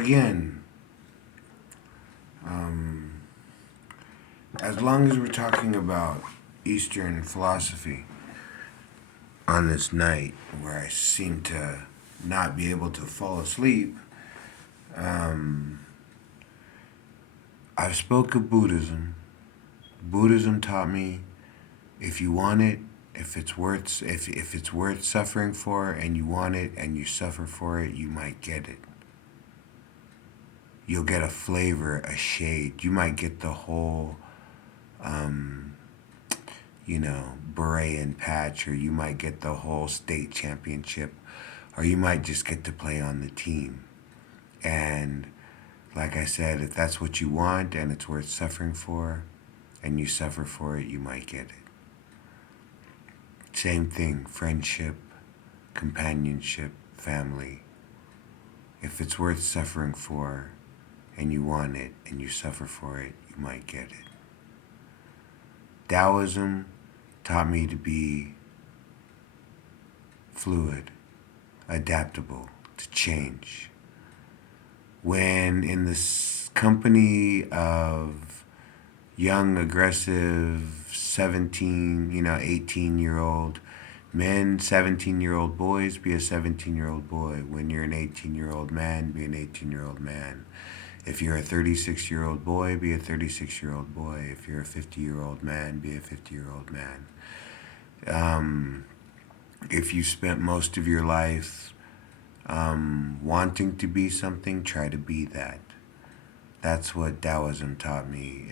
again, as long as we're talking about Eastern philosophy on this night where I seem to not be able to fall asleep, I've spoke of Buddhism. Buddhism taught me if you want it, if it's worth suffering for and you want it and you suffer for it, you might get it. You'll get a flavor, a shade. You might get the whole beret and patch, or you might get the whole state championship, or you might just get to play on the team. And like I said, if that's what you want and it's worth suffering for, and you suffer for it, you might get it. Same thing, friendship, companionship, family. If it's worth suffering for, and you want it, and you suffer for it, you might get it. Taoism taught me to be fluid, adaptable, to change. When in this company of young, aggressive, 17, 18-year-old men, 17-year-old boys, be a 17-year-old boy. When you're an 18-year-old man, be an 18-year-old man. If you're a 36-year-old boy, be a 36-year-old boy. If you're a 50-year-old man, be a 50-year-old man. If you spent most of your life wanting to be something, try to be that. That's what Taoism taught me.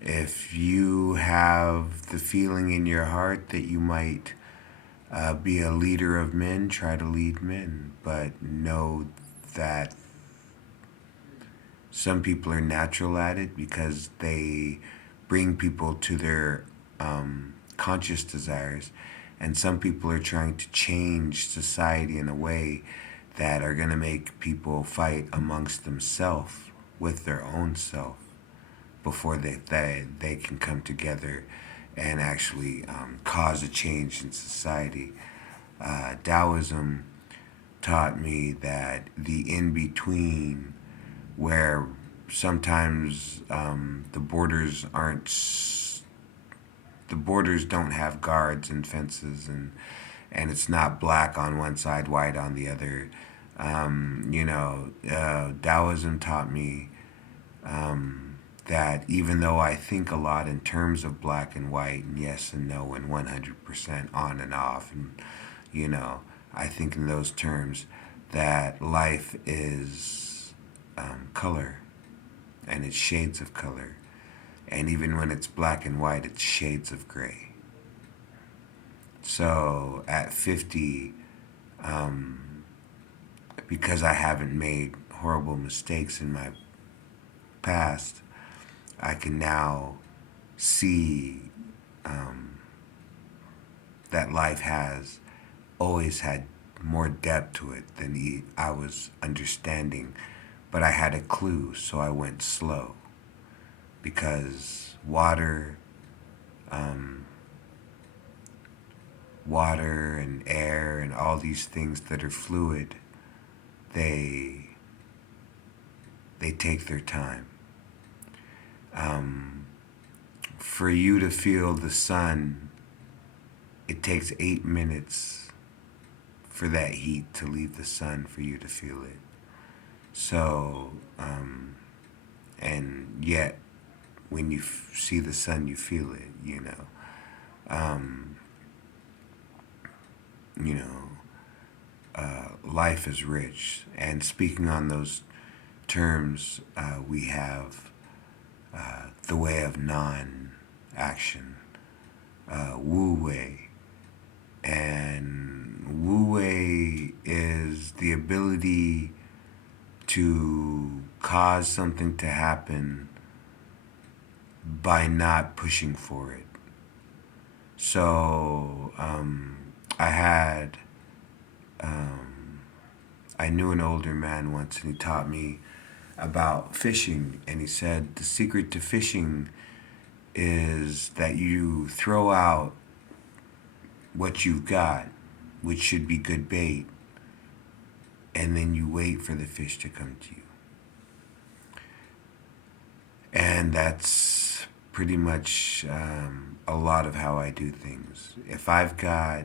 If you have the feeling in your heart that you might be a leader of men, try to lead men. But know that some people are natural at it because they bring people to their conscious desires. And some people are trying to change society in a way that are going to make people fight amongst themselves with their own self before they can come together and actually cause a change in society. Taoism taught me that the in-between, where sometimes the borders don't have guards and fences, and it's not black on one side, white on the other. Taoism taught me that even though I think a lot in terms of black and white and yes and no and 100% on and off, and I think in those terms, that life is color, and it's shades of color. And even when it's black and white, it's shades of gray. So at 50, because I haven't made horrible mistakes in my past, I can now see that life has always had more depth to it than I was understanding. But I had a clue, so I went slow. Because water and air and all these things that are fluid, they take their time. For you to feel the sun, it takes 8 minutes for that heat to leave the sun for you to feel it. So, and yet, when you see the sun, you feel it, life is rich. And speaking on those terms, we have the way of non-action, Wu Wei. And Wu Wei is the ability to cause something to happen by not pushing for it. So I knew an older man once, and he taught me about fishing, and he said the secret to fishing is that you throw out what you've got, which should be good bait, and then you wait for the fish to come to you. And that's pretty much a lot of how I do things. If I've got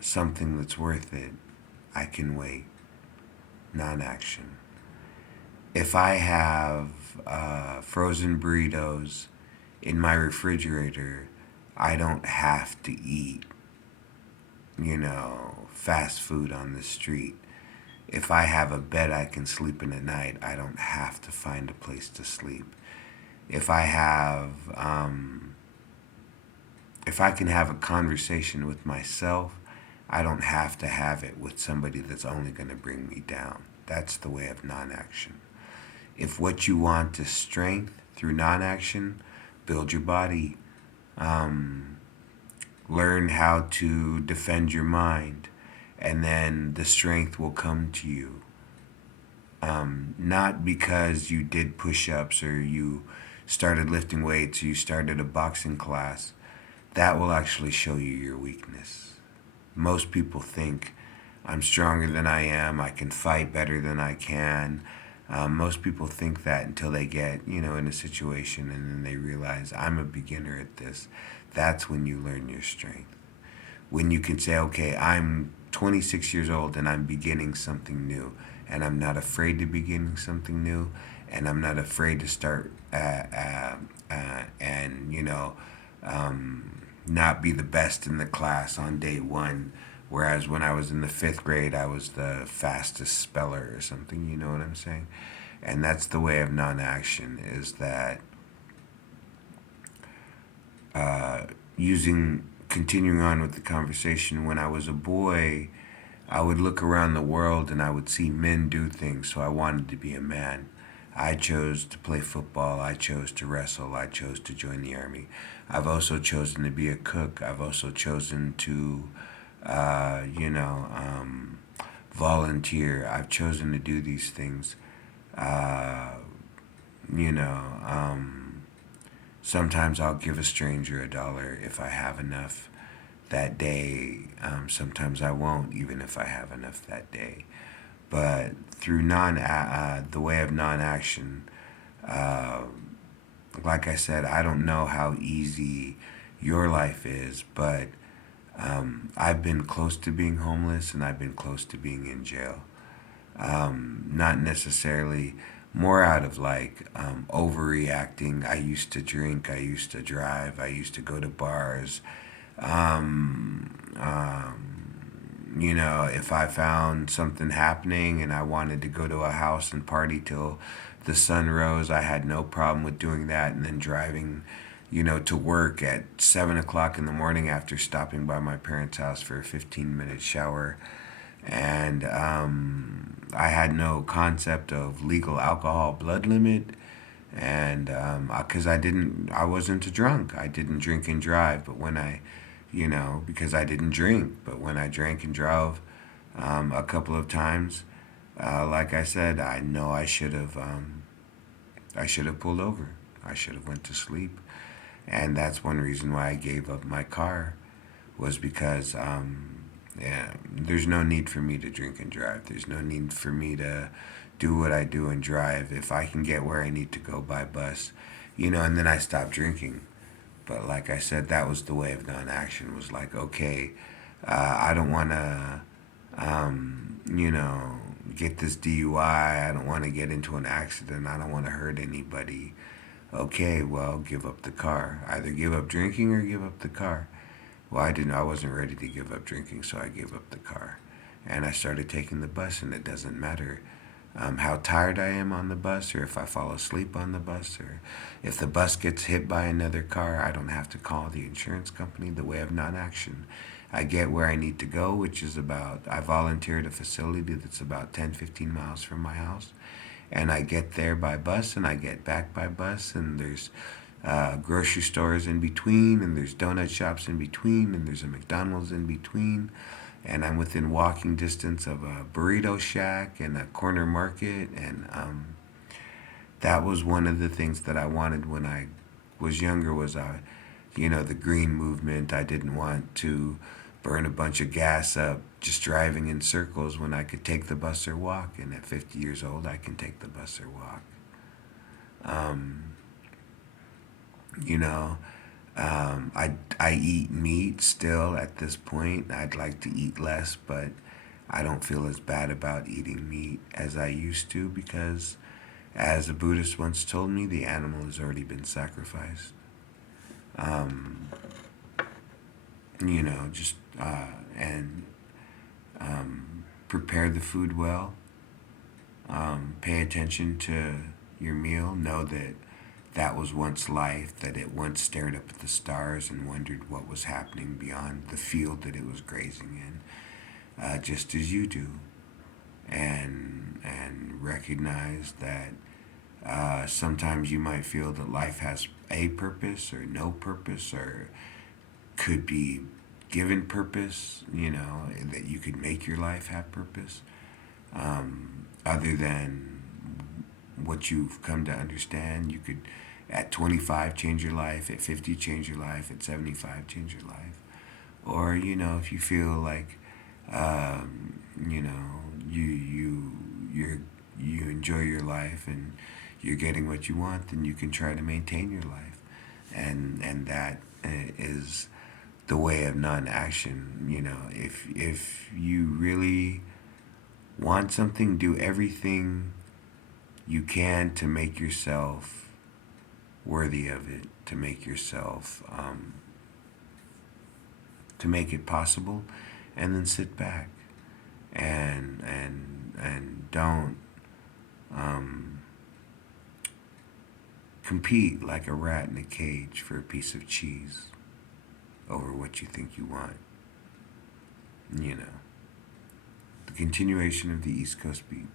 something that's worth it, I can wait. Non-action. If I have frozen burritos in my refrigerator, I don't have to eat, fast food on the street. If I have a bed I can sleep in at night, I don't have to find a place to sleep. If I have, if I can have a conversation with myself, I don't have to have it with somebody that's only going to bring me down. That's the way of non-action. If what you want is strength through non-action, build your body. Learn how to defend your mind, and then the strength will come to you. Not because you did push-ups or you started lifting weights or you started a boxing class. That will actually show you your weakness. Most people think I'm stronger than I am, I can fight better than I can. Most people think that until they get, in a situation and then they realize I'm a beginner at this. That's when you learn your strength. When you can say, okay, I'm 26 years old and I'm beginning something new, and I'm not afraid to beginning something new, and I'm not afraid to start and not be the best in the class on day one. Whereas when I was in the fifth grade, I was the fastest speller or something. You know what I'm saying? And that's the way of non-action. Is that continuing on with the conversation, when I was a boy, I would look around the world and I would see men do things, so I wanted to be a man. I chose to play football, I chose to wrestle, I chose to join the army. I've also chosen to be a cook. I've also chosen to, volunteer. I've chosen to do these things. Uh, you know, Sometimes I'll give a stranger $1 if I have enough that day. Sometimes I won't, even if I have enough that day. But through the way of non-action, uh, like I said, I don't know how easy your life is, but I've been close to being homeless and I've been close to being in jail. Not necessarily, more out of like overreacting. I used to drink, I used to drive, I used to go to bars. If I found something happening and I wanted to go to a house and party till the sun rose, I had no problem with doing that and then driving, to work at 7 o'clock in the morning after stopping by my parents' house for a 15-minute shower. And I had no concept of legal alcohol blood limit, and because I wasn't a drunk. I didn't drink and drive, but because I didn't drink, but when I drank and drove a couple of times, like I said, I know I should have pulled over. I should have went to sleep, and that's one reason why I gave up my car, was because yeah, there's no need for me to drink and drive. There's no need for me to do what I do and drive if I can get where I need to go by bus, and then I stopped drinking. But like I said, that was the way of non-action. Was like, okay, I don't want to, get this DUI. I don't want to get into an accident. I don't want to hurt anybody. Okay, well, give up the car. Either give up drinking or give up the car. Well, I wasn't ready to give up drinking, so I gave up the car. And I started taking the bus, and it doesn't matter how tired I am on the bus, or if I fall asleep on the bus, or if the bus gets hit by another car. I don't have to call the insurance company. The way of non-action. I get where I need to go, which is I volunteered a facility that's about 10, 15 miles from my house. And I get there by bus, and I get back by bus, and there's grocery stores in between, and there's donut shops in between, and there's a McDonald's in between, and I'm within walking distance of a burrito shack and a corner market, and that was one of the things that I wanted when I was younger. Was the green movement. I didn't want to burn a bunch of gas up just driving in circles when I could take the bus or walk. And at 50 years old, I can take the bus or walk. Um, you know, I eat meat still at this point. I'd like to eat less, but I don't feel as bad about eating meat as I used to because, as a Buddhist once told me, the animal has already been sacrificed. Um, just and prepare the food well. Pay attention to your meal. Know that that was once life, that it once stared up at the stars and wondered what was happening beyond the field that it was grazing in, just as you do. And recognize that sometimes you might feel that life has a purpose or no purpose or could be given purpose, that you could make your life have purpose, other than what you've come to understand. You could, at 25, change your life, at 50, change your life, at 75, change your life. Or, if you feel like, you know, you enjoy your life and you're getting what you want, then you can try to maintain your life. And that is the way of non-action. If you really want something, do everything you can to make yourself worthy of it, to make yourself to make it possible, and then sit back and don't um, compete like a rat in a cage for a piece of cheese over what you think you want. You know, the continuation of the East Coast Beat.